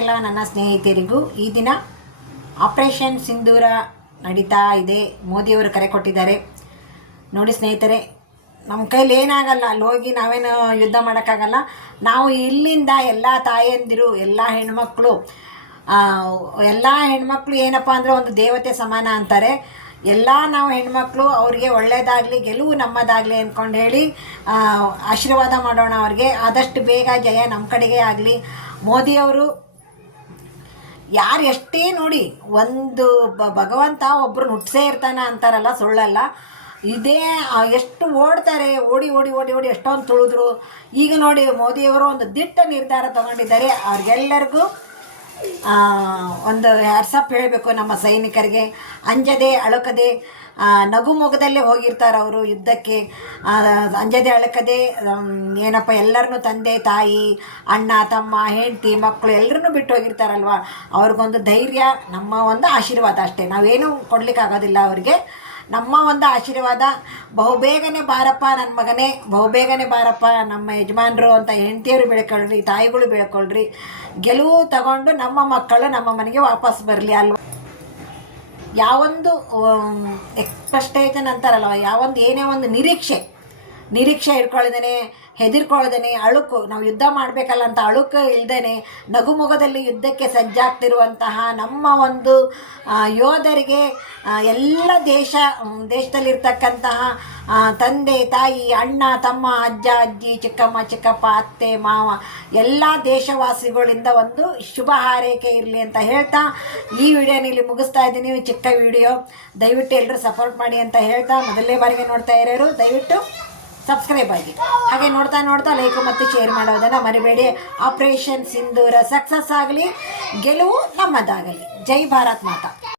ಎಲ್ಲ ನನ್ನ ಸ್ನೇಹಿತರಿಗೂ ಈ ದಿನ ಆಪರೇಷನ್ ಸಿಂಧೂರ ನಡೀತಾ ಇದೆ. ಮೋದಿಯವರು ಕರೆ ಕೊಟ್ಟಿದ್ದಾರೆ. ನೋಡಿ ಸ್ನೇಹಿತರೆ, ನಮ್ಮ ಕೈಲಿ ಏನಾಗಲ್ಲ. ಅಲ್ಲಿ ಹೋಗಿ ನಾವೇನು ಯುದ್ಧ ಮಾಡೋಕ್ಕಾಗಲ್ಲ. ನಾವು ಇಲ್ಲಿಂದ ಎಲ್ಲ ತಾಯಂದಿರು, ಎಲ್ಲ ಹೆಣ್ಮಕ್ಳು ಎಲ್ಲ ಹೆಣ್ಮಕ್ಳು ಏನಪ್ಪ ಅಂದರೆ ಒಂದು ದೇವತೆ ಸಮಾನ ಅಂತಾರೆ. ಎಲ್ಲ ನಾವು ಹೆಣ್ಮಕ್ಳು, ಅವ್ರಿಗೆ ಒಳ್ಳೆಯದಾಗಲಿ ಗೆಲುವು ನಮ್ಮದಾಗಲಿ ಅಂದ್ಕೊಂಡು ಹೇಳಿ ಆಶೀರ್ವಾದ ಮಾಡೋಣ ಅವ್ರಿಗೆ. ಆದಷ್ಟು ಬೇಗ ಜಯ ನಮ್ಮ ಕಡೆಗೆ ಆಗಲಿ. ಮೋದಿಯವರು ಯಾರು ಎಷ್ಟೇ ನೋಡಿ, ಒಂದು ಬ, ಭಗವಂತ ಒಬ್ಬರು ಹುಟ್ಟಿಸೇ ಇರ್ತಾನೆ ಅಂತಾರಲ್ಲ ಸುಳ್ಳಲ್ಲ. ಇದೇ ಎಷ್ಟು ಓಡ್ತಾರೆ, ಓಡಿ ಓಡಿ ಓಡಿ ಓಡಿ ಎಷ್ಟೊಂದು ತುಳಿದ್ರು. ಈಗ ನೋಡಿ, ಮೋದಿಯವರು ಒಂದು ದಿಟ್ಟ ನಿರ್ಧಾರ ತಗೊಂಡಿದ್ದಾರೆ. ಅವ್ರಿಗೆಲ್ಲರಿಗೂ ಒಂದು ಹ್ಯಾಟ್ಸಪ್ ಹೇಳಬೇಕು ನಮ್ಮ ಸೈನಿಕರಿಗೆ. ಅಂಜದೆ ಅಳುಕದೆ ನಗು ಮೊಗದಲ್ಲೇ ಹೋಗಿರ್ತಾರೆ ಅವರು ಯುದ್ಧಕ್ಕೆ. ಅಂಜದೆ ಅಳಕದೆ ಏನಪ್ಪ ಎಲ್ಲರನ್ನೂ ತಂದೆ, ತಾಯಿ, ಅಣ್ಣ, ತಮ್ಮ, ಹೆಂಡತಿ ಮಕ್ಕಳು ಎಲ್ಲರನ್ನೂ ಬಿಟ್ಟು ಹೋಗಿರ್ತಾರಲ್ವ? ಅವ್ರಿಗೊಂದು ಧೈರ್ಯ, ನಮ್ಮ ಒಂದು ಆಶೀರ್ವಾದ ಅಷ್ಟೇ. ನಾವೇನು ಕೊಡಲಿಕ್ಕಾಗೋದಿಲ್ಲ ಅವ್ರಿಗೆ. ನಮ್ಮ ಒಂದು ಆಶೀರ್ವಾದ, ಬಹುಬೇಗನೆ ಬಾರಪ್ಪ ನನ್ನ ಮಗನೇ, ಬಹುಬೇಗನೆ ಬಾರಪ್ಪ ನಮ್ಮ ಯಜಮಾನರು ಅಂತ ಹೆಂಡತಿಯವರು ಬೆಳ್ಕೊಳ್ರಿ, ತಾಯಿಗಳು ಬೆಳ್ಕೊಳ್ರಿ. ಗೆಲುವು ತಗೊಂಡು ನಮ್ಮ ಮಕ್ಕಳು ನಮ್ಮ ಮನೆಗೆ ವಾಪಸ್ ಬರಲಿ ಅಲ್ವಾ? ಯಾವೊಂದು ಎಕ್ಸ್ಪೆಕ್ಟೇಷನ್ ಅಂತಾರಲ್ವ, ಯಾವೊಂದು ಏನೇ ಒಂದು ನಿರೀಕ್ಷೆ ನಿರೀಕ್ಷೆ ಇಟ್ಕೊಳ್ದೇನೆ ಹೆದರ್ಕೊಳ್ದೇನೆ ಅಳುಕು, ನಾವು ಯುದ್ಧ ಮಾಡಬೇಕಲ್ಲ ಅಂತ ಅಳುಕು ಇಲ್ದೇನೆ ನಗುಮುಖದಲ್ಲಿ ಯುದ್ಧಕ್ಕೆ ಸಜ್ಜಾಗ್ತಿರುವಂತಹ ನಮ್ಮ ಒಂದು ಯೋಧರಿಗೆ ಎಲ್ಲ ದೇಶ ದೇಶದಲ್ಲಿರ್ತಕ್ಕಂತಹ ತಂದೆ, ತಾಯಿ, ಅಣ್ಣ, ತಮ್ಮ, ಅಜ್ಜ, ಅಜ್ಜಿ, ಚಿಕ್ಕಮ್ಮ, ಚಿಕ್ಕಪ್ಪ, ಅತ್ತೆ, ಮಾವ, ಎಲ್ಲ ದೇಶವಾಸಿಗಳಿಂದ ಒಂದು ಶುಭ ಹಾರೈಕೆ ಇರಲಿ ಅಂತ ಹೇಳ್ತಾ ಈ ವಿಡಿಯೋನ ಇಲ್ಲಿ ಮುಗಿಸ್ತಾ ಇದ್ದೀನಿ. ಚಿಕ್ಕ ವಿಡಿಯೋ. ದಯವಿಟ್ಟು ಎಲ್ಲರೂ ಸಪೋರ್ಟ್ ಮಾಡಿ ಅಂತ ಹೇಳ್ತಾ ಮೊದಲನೇ ಬಾರಿಗೆ ನೋಡ್ತಾ ಇರೋರು, ದಯವಿಟ್ಟು ಸಬ್ಸ್ಕ್ರೈಬ್ ಆಗಿ. ಹಾಗೆ ನೋಡ್ತಾ ನೋಡ್ತಾ ಲೈಕ್ ಮತ್ತು ಶೇರ್ ಮಾಡೋದನ್ನು ಮರಿಬೇಡಿ. ಆಪರೇಷನ್ ಸಿಂಧೂರ ಸಕ್ಸಸ್ ಆಗಲಿ, ಗೆಲುವು ನಮ್ಮದಾಗಲಿ. ಜೈ ಭಾರತ್ ಮಾತಾ.